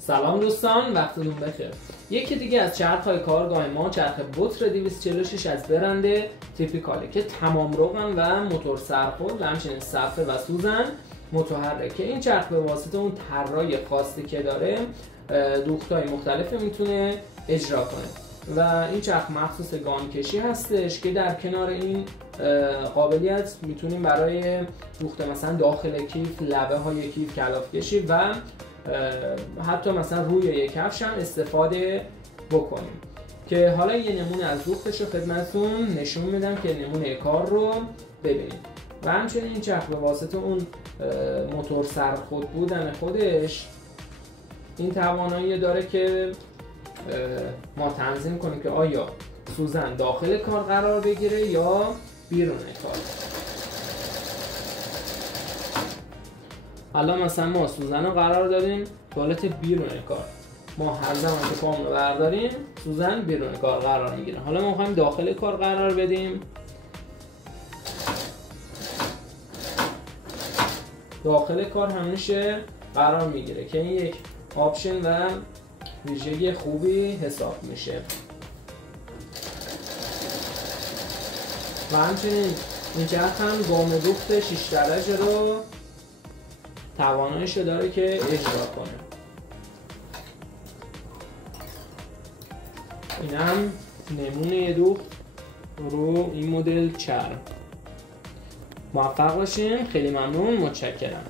سلام دوستان، وقتتون بخیر. یکی دیگه از چرخ‌های کارگاه ما چرخ بوتر 246 از برند تیپیکاله که تمام روغن و موتور سرخورد و همچنین صفحه و سوزن متحرکه. این چرخ به واسطه اون طرای خاصی که داره دوخت‌های مختلفی میتونه اجرا کنه و این چرخ مخصوص گانکشی هستش که در کنار این قابلیت میتونیم برای دوخت مثلا داخل کیف، لبه های کیف کلاف کشی و حتی مثلا روی یک کفش هم استفاده بکنیم که حالا یه نمونه از دوختش رو خدمتتون نشون میدم که نمونه کار رو ببینید. و همچنین این چرخ به واسطه اون موتور سرخود بودن خودش این توانایی داره که ما تنظیم کنیم که آیا سوزن داخل کار قرار بگیره یا بیرون کار. الان مثلا ما سوزن رو قرار دادیم توالت بیرون کار، ما هر زمان که پامون رو برداریم سوزن بیرون کار قرار میگیره. حالا ما میخوایم داخل کار قرار بدیم، داخل کار همیشه قرار میگیره که این یک آپشن و ویژگی خوبی حساب میشه. و همچنین این چرخ هم گام دوخت 6 درجه رو تواناییش داره که اجرا کنه. این هم نمونه دوخت رو این مدل چرخ. موفق باشین، خیلی ممنون، متشکرم.